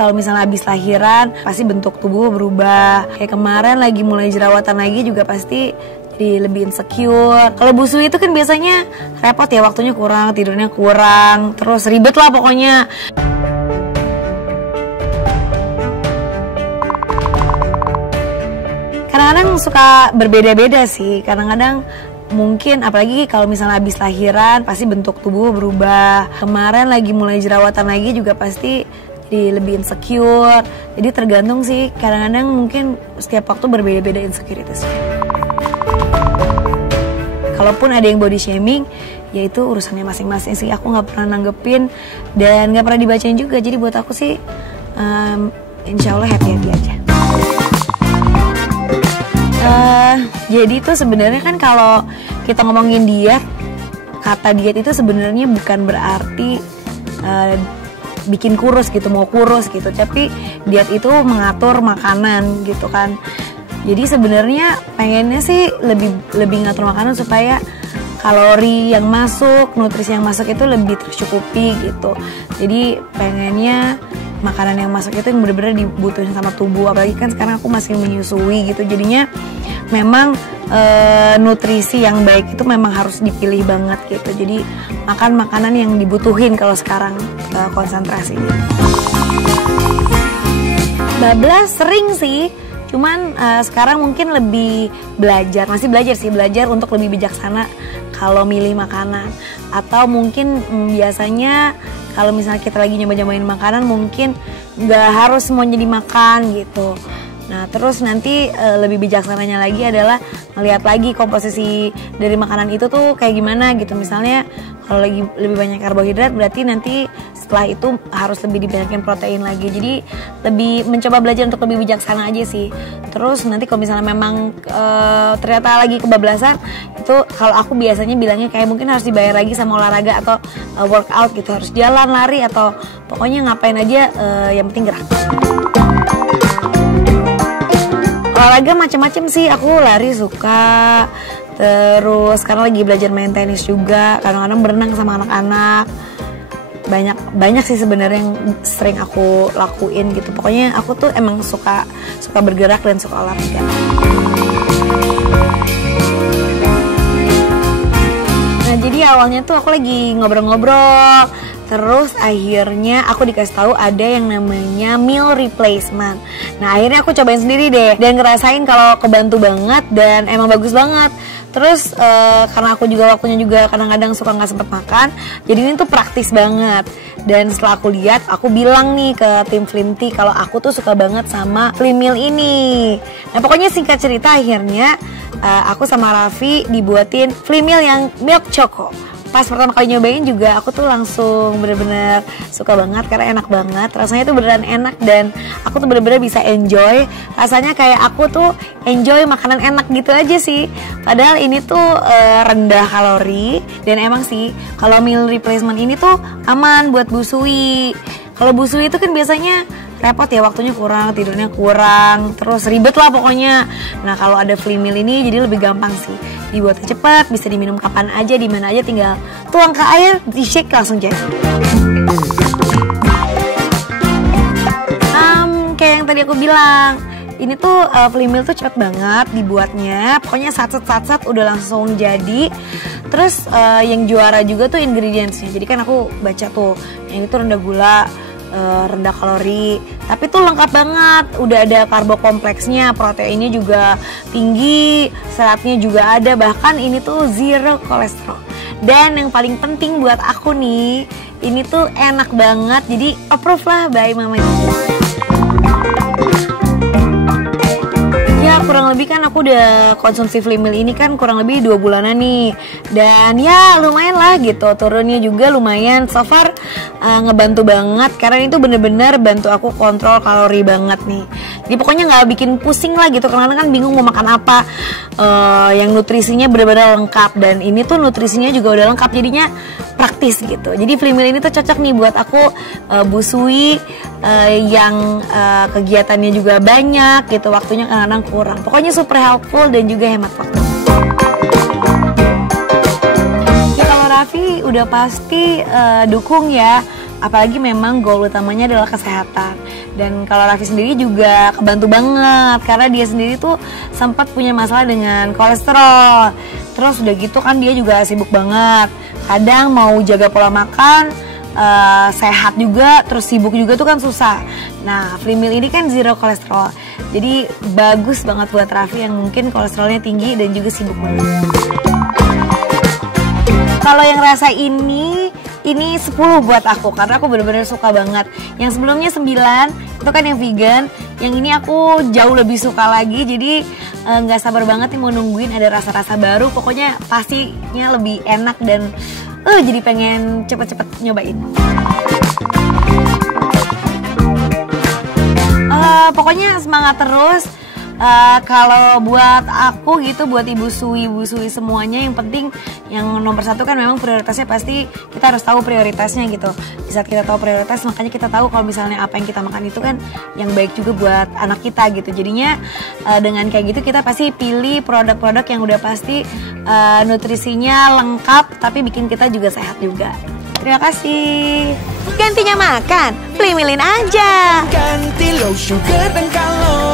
Kalau misalnya habis lahiran, pasti bentuk tubuh berubah. Kayak kemarin lagi mulai jerawatan lagi juga pasti jadi lebih insecure. Kalau busui itu kan biasanya repot ya, waktunya kurang, tidurnya kurang, terus ribet lah pokoknya. Kadang-kadang suka berbeda-beda sih, kadang-kadang mungkin apalagi kalau misalnya habis lahiran pasti bentuk tubuh berubah. Kemarin lagi mulai jerawatan lagi juga pasti jadi lebih insecure. Jadi tergantung sih, kadang-kadang mungkin setiap waktu berbeda-beda insecurities. Kalaupun ada yang body shaming, ya itu urusannya masing-masing sih. Aku nggak pernah nanggepin dan nggak pernah dibacain juga. Jadi buat aku sih insya Allah happy-happy aja. Jadi itu sebenarnya kan kalau kita ngomongin diet, kata diet itu sebenarnya bukan berarti bikin kurus gitu, mau kurus gitu. Tapi diet itu mengatur makanan gitu kan. Jadi sebenarnya pengennya sih lebih ngatur makanan supaya kalori yang masuk, nutrisi yang masuk itu lebih tercukupi gitu. Jadi pengennya makanan yang masuk itu yang benar-benar dibutuhin sama tubuh. Apalagi kan sekarang aku masih menyusui gitu. Jadinya memang nutrisi yang baik itu memang harus dipilih banget gitu. Jadi makan makanan yang dibutuhin kalau sekarang konsentrasinya. Bablas sering sih, cuman sekarang mungkin lebih masih belajar sih, belajar untuk lebih bijaksana kalau milih makanan. Atau mungkin biasanya kalau misalnya kita lagi nyoba-nyobain makanan mungkin nggak harus semua jadi makan gitu. Nah terus nanti lebih bijaksananya lagi adalah melihat lagi komposisi dari makanan itu tuh kayak gimana gitu. Misalnya kalau lagi lebih banyak karbohidrat berarti nanti setelah itu harus lebih dibanyakin protein lagi. Jadi lebih mencoba belajar untuk lebih bijaksana aja sih. Terus nanti kalau misalnya memang ternyata lagi kebablasan, itu kalau aku biasanya bilangnya kayak mungkin harus dibayar lagi sama olahraga atau workout gitu. Harus jalan, lari atau pokoknya ngapain aja yang penting gerak. Olahraga macam-macam sih, aku lari suka, terus sekarang lagi belajar main tenis juga, kadang-kadang berenang sama anak-anak. Banyak sih sebenarnya yang sering aku lakuin gitu. Pokoknya aku tuh emang suka bergerak dan suka olahraga. Nah jadi awalnya tuh aku lagi ngobrol-ngobrol, terus akhirnya aku dikasih tahu ada yang namanya meal replacement. Nah akhirnya aku cobain sendiri deh dan ngerasain kalau kebantu banget dan emang bagus banget. Terus karena aku juga waktunya juga kadang-kadang suka nggak sempet makan, jadi ini tuh praktis banget. Dan setelah aku lihat, aku bilang nih ke tim Flimty kalau aku tuh suka banget sama Flim Meal ini. Nah pokoknya singkat cerita akhirnya aku sama Raffi dibuatin Flim Meal yang milk choco. Pas pertama kali nyobain juga aku tuh langsung bener-bener suka banget karena enak banget. Rasanya tuh beneran enak dan aku tuh bener-bener bisa enjoy. Rasanya kayak aku tuh enjoy makanan enak gitu aja sih. Padahal ini tuh rendah kalori dan emang sih kalau meal replacement ini tuh aman buat busui. Kalau busui itu kan biasanya repot ya, waktunya kurang, tidurnya kurang, terus ribet lah pokoknya. Nah kalau ada Flim Meal ini jadi lebih gampang sih. Dibuatnya cepat, bisa diminum kapan aja, di mana aja, tinggal tuang ke air, di shake langsung jadi. Kayak yang tadi aku bilang, ini tuh Flim Meal tuh cepet banget dibuatnya. Pokoknya sat-sat udah langsung jadi. Terus yang juara juga tuh ingredientsnya. Jadi kan aku baca tuh, yang itu rendah gula, rendah kalori, tapi tuh lengkap banget. Udah ada karbo kompleksnya, proteinnya juga tinggi, seratnya juga ada, bahkan ini tuh zero kolesterol. Dan yang paling penting buat aku nih, ini tuh enak banget, jadi approve lah by Mama Gigi. Ya kurang lebih kan aku udah konsumsi Flim Meal ini kan kurang lebih 2 bulanan nih. Dan ya lumayan lah gitu, turunnya juga lumayan. So far ngebantu banget karena itu bener-bener bantu aku kontrol kalori banget nih. Jadi pokoknya gak bikin pusing lah gitu, karena kan bingung mau makan apa. Yang nutrisinya bener-bener lengkap, dan ini tuh nutrisinya juga udah lengkap, jadinya praktis gitu. Jadi Flim Meal ini tuh cocok nih buat aku busui yang kegiatannya juga banyak gitu, waktunya kadang-kadang kurang. Pokoknya super helpful dan juga hemat waktu. Ya kalau Raffi udah pasti dukung ya. apalagi memang goal utamanya adalah kesehatan. Dan kalau Raffi sendiri juga kebantu banget karena dia sendiri tuh sempat punya masalah dengan kolesterol. Terus udah gitu kan dia juga sibuk banget, kadang mau jaga pola makan, sehat juga, terus sibuk juga tuh kan susah. Nah, Freemil ini kan zero kolesterol, jadi bagus banget buat Raffi yang mungkin kolesterolnya tinggi dan juga sibuk banget. Kalau yang rasa ini 10 buat aku karena aku bener-bener suka banget. Yang sebelumnya 9 itu kan yang vegan, yang ini aku jauh lebih suka lagi. Jadi nggak sabar banget nih mau nungguin ada rasa-rasa baru. Pokoknya pastinya lebih enak dan jadi pengen cepet-cepet nyobain. Pokoknya semangat terus. Kalau buat aku gitu, buat ibu sui semuanya, yang penting yang nomor satu kan memang prioritasnya pasti kita harus tahu prioritasnya gitu. Di saat kita tahu prioritas, makanya kita tahu kalau misalnya apa yang kita makan itu kan yang baik juga buat anak kita gitu. Jadinya dengan kayak gitu kita pasti pilih produk-produk yang udah pasti nutrisinya lengkap tapi bikin kita juga sehat juga. Terima kasih. Gantinya makan, Freemilin aja. Ganti low sugar dan kalori.